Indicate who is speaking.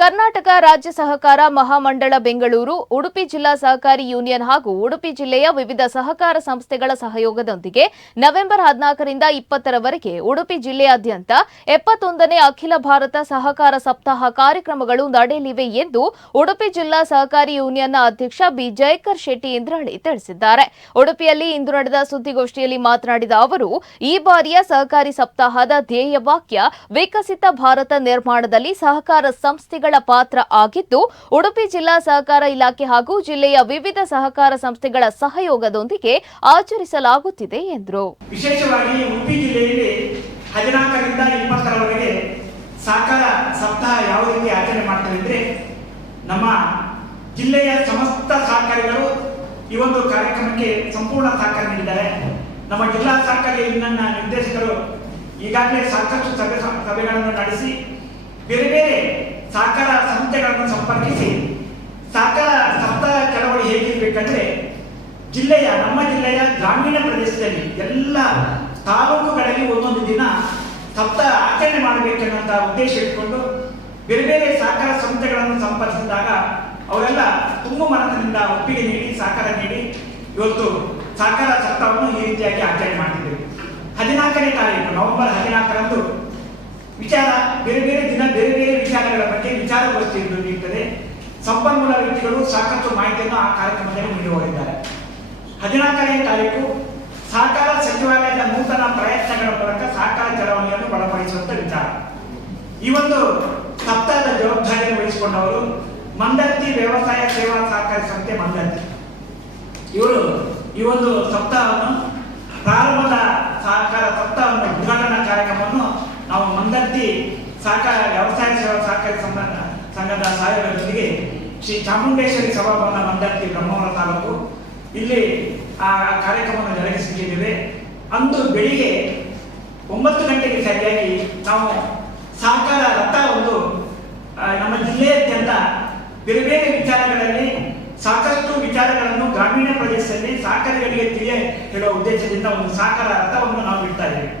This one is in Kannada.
Speaker 1: ಕರ್ನಾಟಕ ರಾಜ್ಯ ಸಹಕಾರ ಮಹಾಮಂಡಳ ಬೆಂಗಳೂರು, ಉಡುಪಿ ಜಿಲ್ಲಾ ಸಹಕಾರಿ ಯೂನಿಯನ್ ಹಾಗೂ ಉಡುಪಿ ಜಿಲ್ಲೆಯ ವಿವಿಧ ಸಹಕಾರ ಸಂಸ್ಥೆಗಳ ಸಹಯೋಗದೊಂದಿಗೆ ನವೆಂಬರ್ ಹದಿನಾಲ್ಕರಿಂದ ಇಪ್ಪತ್ತರವರೆಗೆ ಉಡುಪಿ ಜಿಲ್ಲೆಯಾದ್ಯಂತ ಎಪ್ಪತ್ತೊಂದನೇ ಅಖಿಲ ಭಾರತ ಸಹಕಾರ ಸಪ್ತಾಹ ಕಾರ್ಯಕ್ರಮಗಳು ನಡೆಯಲಿವೆ ಎಂದು ಉಡುಪಿ ಜಿಲ್ಲಾ ಸಹಕಾರಿ ಯೂನಿಯನ್ನ ಅಧ್ಯಕ್ಷ ಬಿ. ಜಯಕರ್ ಶೆಟ್ಟಿ ಇಂದ್ರಹಳ್ಳಿ ತಿಳಿಸಿದ್ದಾರೆ. ಉಡುಪಿಯಲ್ಲಿ ಇಂದು ನಡೆದ ಸುದ್ದಿಗೋಷ್ಠಿಯಲ್ಲಿ ಮಾತನಾಡಿದ ಅವರು, ಈ ಬಾರಿಯ ಸಹಕಾರಿ ಸಪ್ತಾಹದ ಧ್ಯೇಯ ವಾಕ್ಯ ವಿಕಸಿತ ಭಾರತ ನಿರ್ಮಾಣದಲ್ಲಿ ಸಹಕಾರ ಸಂಸ್ಥೆಗಳ ಪಾತ್ರ ಆಗಿದ್ದು, ಉಡುಪಿ ಜಿಲ್ಲಾ ಸಹಕಾರ ಇಲಾಖೆ ಹಾಗೂ ಜಿಲ್ಲೆಯ ವಿವಿಧ ಸಹಕಾರ ಸಂಸ್ಥೆಗಳ ಸಹಯೋಗದೊಂದಿಗೆ ಆಚರಿಸಲಾಗುತ್ತಿದೆ ಎಂದರು.
Speaker 2: ವಿಶೇಷವಾಗಿ ಉಡುಪಿ ಜಿಲ್ಲೆಯಲ್ಲಿ ಹದಿನಾಲ್ಕರಿಂದ ಇಪ್ಪತ್ತರವರೆಗೆ ಸಹಕಾರ ಸಪ್ತಾಹ ಯಾವ ರೀತಿ ಆಚರಣೆ ಮಾಡ್ತಾರೆ ನಮ್ಮ ಜಿಲ್ಲೆಯ ಸಮಸ್ತ ಸಹಕಾರಿಗಳು ಈ ಒಂದು ಕಾರ್ಯಕ್ರಮಕ್ಕೆ ಸಂಪೂರ್ಣ ಸಹಕಾರ ನೀಡಿದ್ದಾರೆ. ನಮ್ಮ ಜಿಲ್ಲಾ ಸಹಕಾರಿ ನಿರ್ದೇಶಕರು ಈಗಾಗಲೇ ಸಾಕಷ್ಟು ಸಭೆ ಸಭೆಗಳನ್ನು ನಡೆಸಿ, ಬೇರೆ ಬೇರೆ ಸಹಕಾರ ಸಂಸ್ಥೆಗಳನ್ನು ಸಂಪರ್ಕಿಸಿ ಸಹಕಾರ ಸಪ್ತಾಹ ಚಳವಳಿ ಹೇಗಿರ್ಬೇಕಂದ್ರೆ, ಜಿಲ್ಲೆಯ, ನಮ್ಮ ಜಿಲ್ಲೆಯ ಗ್ರಾಮೀಣ ಪ್ರದೇಶದಲ್ಲಿ ಎಲ್ಲ ತಾಲೂಕುಗಳಲ್ಲಿ ಒಂದೊಂದು ದಿನ ಸಪ್ತಾಹ ಆಚರಣೆ ಮಾಡಬೇಕೆನ್ನುವಂಥ ಉದ್ದೇಶ ಇಟ್ಕೊಂಡು ಬೇರೆ ಬೇರೆ ಸಹಕಾರ ಸಂಸ್ಥೆಗಳನ್ನು ಸಂಪರ್ಕಿಸಿದಾಗ ಅವರೆಲ್ಲ ತುಂಬ ಮನಸ್ಸಿನಿಂದ ಒಪ್ಪಿಗೆ ನೀಡಿ ಸಹಕಾರ ನೀಡಿ ಇವತ್ತು ಸಹಕಾರ ಸಪ್ತಾಹವನ್ನು ಈ ರೀತಿಯಾಗಿ ಆಚರಣೆ ಮಾಡಿದ್ದೇವೆ ಹದಿನಾಲ್ಕನೇ ತಾರೀಕು, ನವೆಂಬರ್ ಹದಿನಾಲ್ಕರಂದು ವಿಚಾರ, ಬೇರೆ ಬೇರೆ ದಿನ, ಬೇರೆ ಬೇರೆ ವಿಚಾರಗಳ ಬಗ್ಗೆ ವಿಚಾರಗೋಷ್ಠಿಯನ್ನು ನೀಡುತ್ತದೆ ಸಂಪನ್ಮೂಲ ವ್ಯಕ್ತಿಗಳು ಸಾಕಷ್ಟು ಮಾಹಿತಿಯನ್ನು ಆ ಕಾರ್ಯಕ್ರಮದಲ್ಲಿ ನೀಡುವರಿದ್ದಾರೆ ಹದಿನಾಲ್ಕನೇ ತಾರೀಕು ಸಹಕಾರ ಸಚಿವಾಲಯದ ನೂತನ ಪ್ರಯತ್ನಗಳ ಮೂಲಕ ಸಹಕಾರ ಚಳವಳಿಯನ್ನು ಬಲಪಡಿಸುವಂತ ವಿಚಾರ. ಈ ಒಂದು ಸಪ್ತಾಹದ ಜವಾಬ್ದಾರಿಯನ್ನು ವಹಿಸಿಕೊಂಡವರು ಮಂದಂತಿ ವ್ಯವಸಾಯ ಸೇವಾ ಸಹಕಾರಿ ಸಂಸ್ಥೆ ಮಂದಂತಿ ಇವರು ಈ ಒಂದು ಸಪ್ತಾಹವನ್ನು ಪ್ರಾರಂಭದ ಸಹಕಾರ ಸಪ್ತಾಹವನ್ನು ಉದ್ಘಾಟನಾ ಕಾರ್ಯಕ್ರಮವನ್ನು ನಾವು ಮಂದರ್ತಿ ಸಹಕಾರ ವ್ಯವಸಾಯ ಸೇವಾ ಸಹಕಾರಿ ಸಂಘ ಸಂಘದ ಸಹಯೋಗದೊಂದಿಗೆ ಶ್ರೀ ಚಾಮುಂಡೇಶ್ವರಿ ಸಭಾಭವನ ಮಂದರ್ತಿ ಬ್ರಹ್ಮವರ ತಾಲೂಕು. ಇಲ್ಲಿ ಆ ಕಾರ್ಯಕ್ರಮವನ್ನು ಜರುಗಿಸಿಕೊಂಡಿದ್ದೇವೆ ಅಂದು ಬೆಳಿಗ್ಗೆ ಒಂಬತ್ತು ಗಂಟೆಗೆ ಸರಿಯಾಗಿ ನಾವು ಸಹಕಾರ ರಥ ಒಂದು ನಮ್ಮ ಜಿಲ್ಲೆಯಾದ್ಯಂತ ಬೇರೆ ಬೇರೆ ವಿಚಾರಗಳಲ್ಲಿ ಸಾಕಷ್ಟು ವಿಚಾರಗಳನ್ನು ಗ್ರಾಮೀಣ ಪ್ರದೇಶದಲ್ಲಿ ಸಹಕಾರಿಗಳಿಗೆ ತಿಳಿಯ ಹೇಳುವ ಉದ್ದೇಶದಿಂದ ಒಂದು ಸಹಕಾರ ರಥವನ್ನು ನಾವು ಇಡ್ತಾ ಇದ್ದೇವೆ.